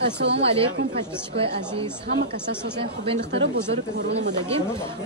Ассалому алейкум, подписчикои азиз. Ҳама каса созем хубен духтаро бозори Корон омадагим.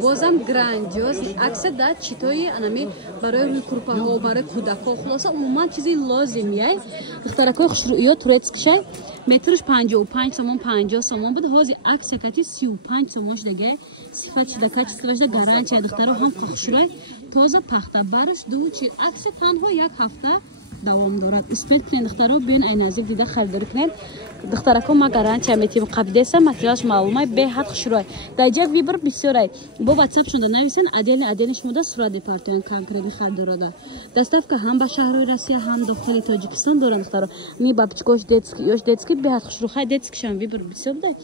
Бозам грандиоз акса да читои анами барои курпаҳо, барои кӯдако, хулоса умуман чизи лозим яй. Духтаракои хушрӯиё турецкшай. Метрш 55 сомон 50 сомон буд. Ҳози акса кати 35 сомон шудагай. Сифат шуда качество шуда гарантия духтаро ҳам хушрӯй. Тоза пахта бараш дучи акса танҳо як ҳафта давом дорад. Успех кунед духтаро бин ай назик дида харидорӣ кунед. Духтарако ма гарантия метим қабдеса материалш маълумай беҳад хушрӯй. Даҷа вибр бисёрай. Бо WhatsApp шуда нависен адели шумода сурат департамент конкретни харидорода. Доставка ҳам ба шаҳрои Россия ҳам дохили Тоҷикистон дорад духтаро. Ми бабчикош детский, ёш детский беҳад хушрӯ. Хай детскишам вибр бисёр дай.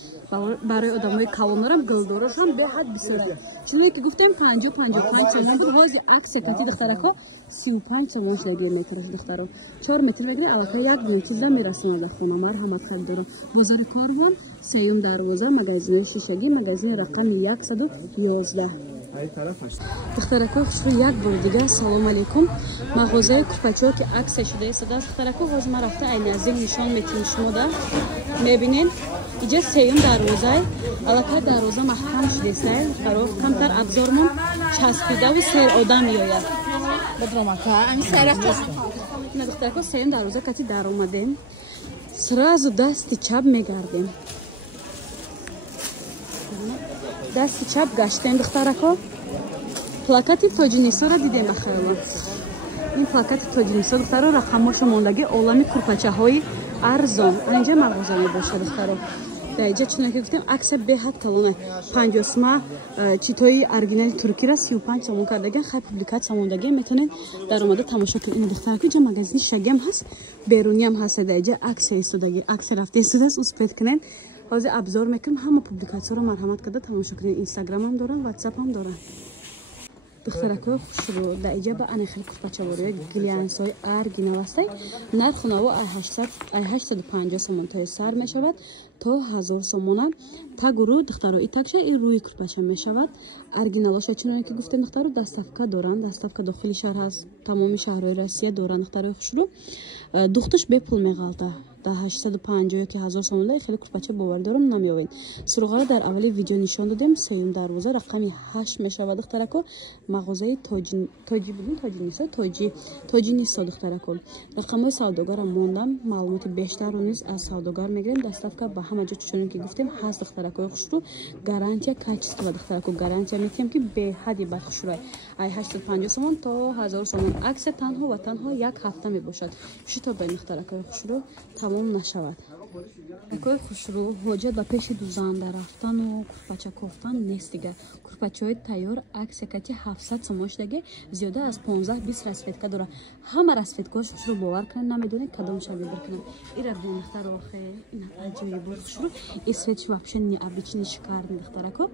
Барои одамои калонорам гилдораш ҳам беҳад бисёрай. Чизе ки гуфтем 50-55 сомон буд. Ҳози аксе кати духтарако 35 сомон шудаги метраш духтаро. 4 метр бегири аллакай як дунчизда мерасонад ба хона. Марҳамат харидорам. Бозори Корвон, сеюм дарвоза, магазини шишагӣ, магазини рақами 111. Духтарако хушрӯ як бор дига ассалому алейкум. Мағозаи курпачо ки аксе шуда истодааст духтарако ҳозир ма рафта ай назик нишон метим шумо да мебинен. Иҷа сеюм дарвозаи аллакай дарвоза маҳкам шудестай духтаро камтар абзормон часпидаву сер одам меояд. На духтарако сеюм дарвоза кати даромадем. Сразу дасти чап мегардем. Дасти чап гаштем духтарако. Плакати Тоҷинисора дидем ахиралон. Ин плакати Тоҷинисо духтаро рақамошо мондаги олами курпачаҳои арзон. Анҷа мағоза мебошад духтаро. Даиҷа чуна ки гуфтем акса беҳад калона 50 сома читои оригинали туркира 35 сомон кардаган хай публикатсия мондаги метонед даромада тамошо кунед. Ин духтарако ҷа магазини шагем ҳаст, беруниам ҳаст. Даиҷа акса истодаги акса рафта истодааст успех кунед. Ҳозир абзор мекунем ҳама публикатсияро марҳамат карда тамошо кунед. Инстаграмам дорам, WhatsAppам дорам. Духтарако хушрӯ даиҷа ба анахел курпачавориё глянсои оригинал астай. Нархунаво ай 850 сомон то сар мешавад то 1000 сомона. Тагуру духтаро итакша и рӯи курпача мешавад. Оригиналоша чунон ки гуфтем духтаро доставка доранд. Доставка дохили шаҳр ҳаст. Тамоми шаҳрҳои Россия доранд духтарои хушрӯ. Духтуш бепул меғалта. Да 850 ёки 1000 сомон хеле курпача бовар дорам намеёвед. Суруғаро дар аввали видео нишон додем. Сеюм дарвоза рақами 8 мешавад духтарако. Мағозаи тоҷи будин Тоҷинисо духтарако. Рақамои савдогара мондам. Маълумоти бештарро низ аз савдогар мегирем. Доставка ба ҳама ҷо чунон ки гуфтем ҳаст духтаракои хушрӯ. Гарантия качество духтарако. Гарантия метиҳам ки беҳади бад хушрӯй. Ай 850 сомон то 1000 сомон. Акса танҳо ва танҳо як ҳафта мебошад. Шитобаи духтаракои хушрӯ тамом нашавад. Духтаракои хушрӯ ҳоҷат ба пеши дузанда рафтану курпача кофтан нест дига. Курпачаҳои тайёр акса кати 700 сомон шудаги зиёда аз 15-20 расветка дора. Ҳама расветкаош хушрӯ бовар кунед намедонед кадомша вибр кунед. Ира бин духтаро охе ина аҷоибо хушрӯ. Исветш вообще необычный шикарный духтарако.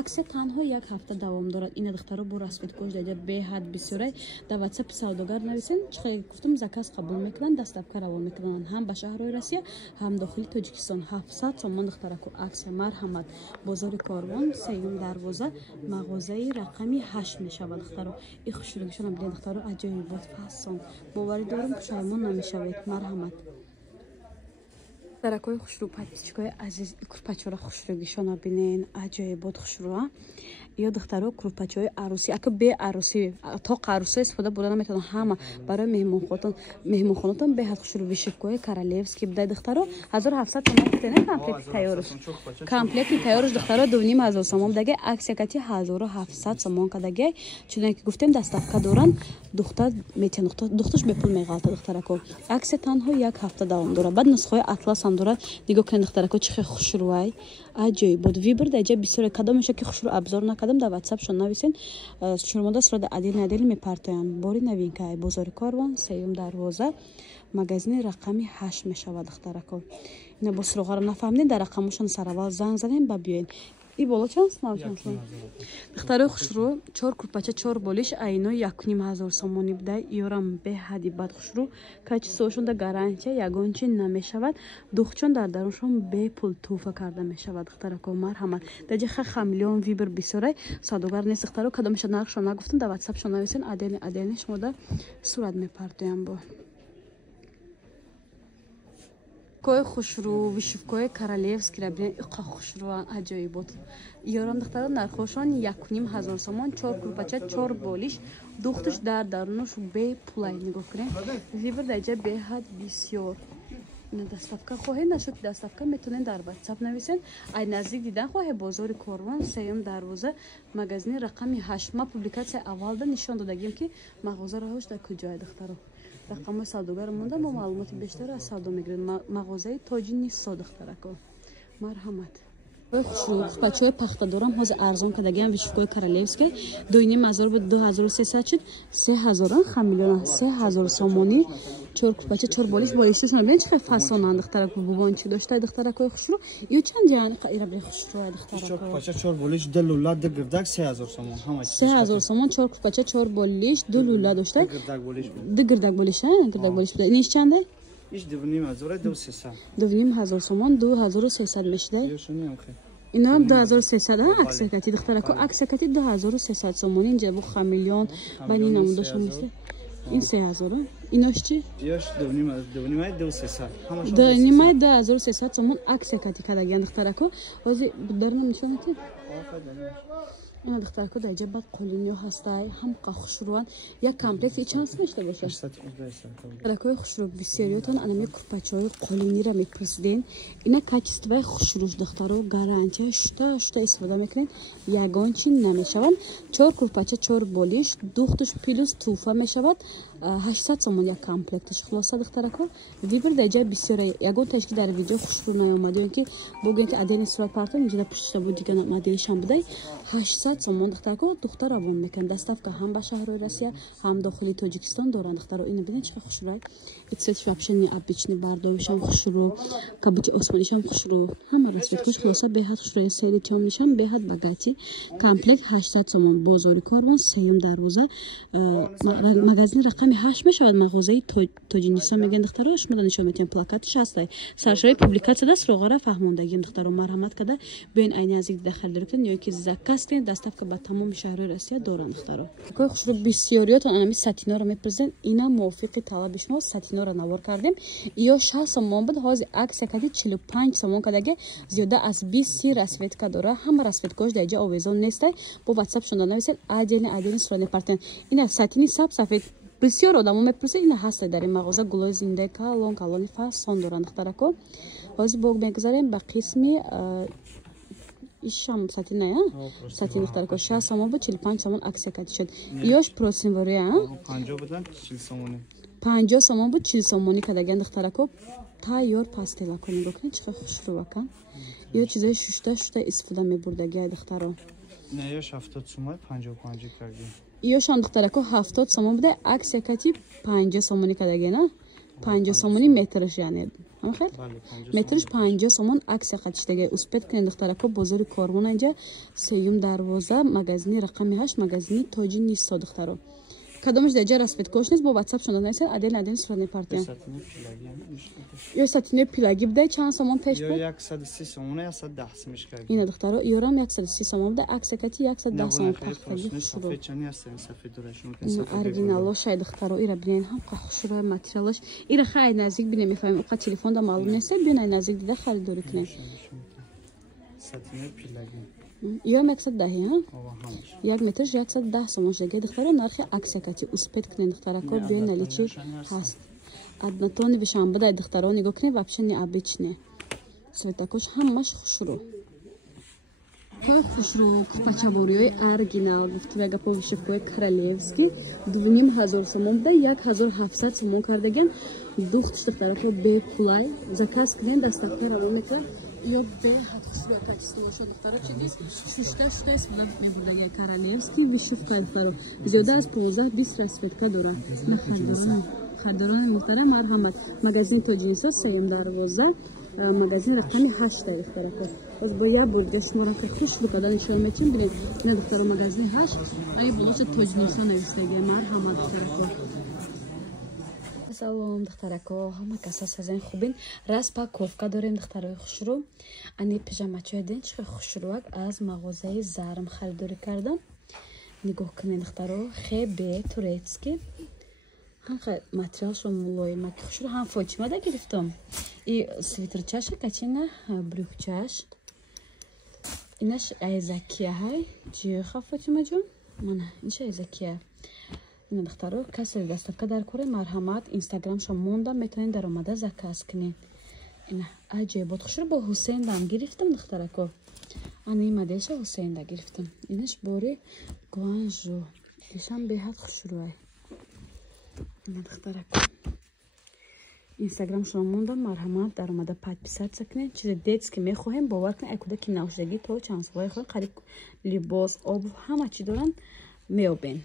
Акса танҳо як ҳафта давом дорад. Ина духтаро бо расветкош даҷа беҳад бисёрай. Да WhatsApp савдогар нависен чихел гуфтам заказ қабул мекунанд, доставка равон мекунанд ҳам ба шаҳрои Россия, ҳам дохили Тоҷикистон. 700 сомон духтарако акса марҳамат. Бозори Корвон, сеюм дарвоза, мағозаи рақами 8 мешавад духтаро. И хушрӯгишона бинед духтаро аҷоибот фасон. Боварӣ дорам пушаймон намешавед. Марҳамат. Духтаракои хушрӯ подписчикои азиз курпачора хушрӯгишона бинен аҷоибот хушрӯа. Ё духтаро курпачаҳои арӯсӣ ака бе арӯсӣ то арӯса истифода бурда наметавонанд. Ҳама барои меҳмонхонатон беҳад хушрӯ. Вишивкои королевский буда духтаро 1700 сомон кутене комплекти тайёрш. Комплекти тайёрш духтаро 2500 сомон будаги аксия кати 1700 сомон кадаги. Чунон ки гуфтем доставка доранд. Духтар метиҳад духтуш бепул меғалта духтарако. Аксия танҳо як ҳафта давом дорад. Баъд нусхаҳои атлас дорад. Нигоҳ кунед духтарако чихе хушрӯай аҷоибот вибр даҷа бисёр кадомеша ки хушрӯ абзор накардам да WhatsApp шон нависен шумода сурат адели мепартоям. Бори новинка бозори Корвон, сеюм дарвоза, магазини рақами 8 мешавад духтарако. Ина бо суруғаро нафаҳмиден дар рақамошон сараввал занг занем ба биёен. И боло чанд сомон? Духтарои хушрӯ 4 курпача 4 болиш айно 1500 сомони буда. Ёрам беҳади бад хушрӯ. Качествоашон да гарантия ягон чи намешавад. Духчон дар даруншон бепул туфа карда мешавад духтарако. Марҳамат. Даҷа хаха миллион вибр бисёрай. Савдогар нест духтаро кадомеша нархшон нагуфтам да WhatsApp шон нависен адели шумо да сурат мепартоям бо. вишивкои хушрӯ, вишивкои королевский ра бинед иқа хушрӯан аҷоибот. Иёрам духтаро нархошон 1500 сомон, 4 курпача, 4 болиш, духтуш дар дарунуш бе пулай нигоҳ кунед. Вибр даҷа беҳад бисёр. Ина даставка хоҳед нашуд даставка метонед дар WhatsApp нависен. Ай наздик дидан хоҳед бозори Корвон, сеюм дарвоза, магазини рақами 8. Ма публикация аввалда нишон додагим ки мағоза раҳош дар куҷои духтаро. Рақамои савдогар монда, мо маълумоти бештар аз савдо мегирем. Мағозаи тоҷи Нисо духтарако. Марҳамат. Бачаҳои пахта дорам ҳозир арзон кардагиам вишивкои королевский 2500 буд 2300 шуд 3000 хамилёна 3000 сомонӣ 4 курпача 4 болиш болишиш набинед чӣ фасонанд духтарако бубончик доштаи духтаракои хушрӯ ё чанд ҷан ирабли хушрӯ духтарако 4 курпача 4 болиш 2 лула 2 гирдак 3000 сомон ҳама 3000 сомон 4 курпача 4 болиш 2 лула доштаи 2 гирдак болиш гирдак болиш буда иниш чанде иш 2500 2500 сомон 2300 мешида ино ҳам 2300 аксиякати духтарако аксиякати 2300 сомон инҷа бу хамилён бани намудошам мисла ин 3000 инош чи ёш 2300 ҳамаш 2300 сомон аксиякати кадагиан духтарако ҳозир дарнам нишонати ина духтарако даҷа бад қолинё ҳастай ҳамқа хушрӯан як комплекти чанд мешда боша духтаракои хушрӯ бисёриётон анами курпачаҳои қолинира мепурсиден ина качествои хушрӯш духтаро гарантия шта истифода мекунед ягон чи намешавад 4 курпача 4 болиш духтуш плюс туфа мешавад 800 сомон як комплектш хулоса духтарако вибр даҷа бисёра ягон таш ки дар видео хушрӯ наомадем ки богем ки адени сурат партон инҷа пушта буд дига моделишам будай 800 сомон духтарако духтар авон мекунад доставка ҳам ба шаҳрои Россия ҳам дохили Тоҷикистон доранд духтаро ина бинед чӣ хушрӯ и цветиш вообще не обычный бардовишам хушрӯ кабути осмонишам хушрӯ ҳама расветкош хулоса беҳад хушрӯ сели чомнишам беҳад багати комплект 800 сомон бозори Корвон сеюм дарвоза магазини рақами 8 мешавад мағозаи Тоҷи Нисо мегӯянд духтаро шумо нишон метавонед плакатиш ҳастай саршарои публикатсияда суроғара фаҳмондагим духтаро марҳамат карда биён айни наздик дида харидорӣ кунед ё ки заказ кунед доставка ба тамоми шаҳрҳои Россия доранд духтаро кои хушрӯ бисёриётон анами сатиноро мепурсен ина мувофиқи талаби шумо сатиноро навор кардем ё 60 сомон буд ҳозир аксия кади 45 сомон кадаге зиёда аз 20 расветка дора ҳама расветкаош даҷа овезон нестай бо WhatsApp шунда нависед адени сурани партен ина сатини саб сафед бисёр одамо мепурсед ина ҳастай дар ин мағоза гулои зиндаи калони фасон доранд духтарако ҳозир бог мегузарем ба қисми ишам сатина сатин духтарако 60 сомон буд 45 сомон аксия кати шуд ёш просимвория 50 будан 40 сомони 50 сомон буд 40 сомони кадагиан духтарако тайёр пастела кунед бокунед чӣ хушрӯвакан ё чизои шушта истифода мебурдагиа духтаро не ёш 70 сомон 55 кардем ёшам духтарако 70 сомон буда аксия кати 50 сомони кадагиана 50 сомони метрш яъне ҳамахел метрш 50 сомон аксия катиштаги успед кунед духтарако бозори Корвон инҷа сеюм дарвоза магазини рақами 8 магазини Тоҷи Нисо духтаро кадомиш даҷа расветкош нест бо WhatsApp шунда нависед аден сурани партия ё сатинои пилаги буда чанд сомон пеш буд ё 130 сомон 110 мешкард ина духтаро ёрам 130 сомон буда аксия кати 110 сомон пахтаги хушрӯ оригинало шай духтаро ира бинен ҳамқа хушрӯ материалош ира хай наздик бинем мефаҳмем оқа телефонда маълум нест биён ай наздик дида харидорӣ кунед сатинои пилаги ё 110 як метрш 110 сомон шудаги духтаро нархи аксиякати успед кунед духтарако биён наличи ҳаст аднатони вишам буда духтаро нигоҳ кунед вообще необычне светакош ҳамаш хушрӯ хушрӯ курпачабориҳои оригинал гуфтуга гапо вишивкои королевский 2500 сомон буда 1700 сомон кардагиан духтиш духтарако бепулай заказ кунед доставка равон мекунад ё беҳад хушрӯ качествоашо духтаро чинист шушта истифода мебурдагиан королевский вишивка духтаро зиёда аз 15-20 расветка дорад хардорони муҳтарам марҳамат магазини Тоҷи Нисо сеюм дарвоза магазин рақами 8 духтарако боз бо як бор дига шуморо ки хушрӯ када нишон метем бинед ина духтаро магазини 8 ай болоша Тоҷи Нисо навистаги марҳамат духтарако салом духтарако ҳама каса сазен хубин распаковка дорем духтарои хушрӯ ани пижамачои ден чӣ хушрӯак аз мағозаи зарм харидорӣ кардам нигоҳ кунед духтаро хб турецкий ҳам материалшо мулоимаки хушро ҳам фочимада гирифтам. И свитерчаша качина брюкчаш. Инаш айзакия ҳай. Ҷиёха Фотимаҷон. Мана инша айзакия. Ина духтаро касе доставка дар кори марҳамат инстаграмшо монда метавонед даромада заказ кунед. Ина аҷебот хушро бо Ҳусейндам гирифтам духтарако. Ани модельша Ҳусейнда гирифтам. Инаш бори гуанжу. Дишам беҳад хушрӯай. Ина духтарако. Инстаграмшо монда марҳамат даромада подписаться кунед. Чизе детски мехоҳем бовар кунед. Ай кӯдаки навшудагӣ то чанд солаи хӯд қариб либос, обув ҳама чӣ доранд меёбем.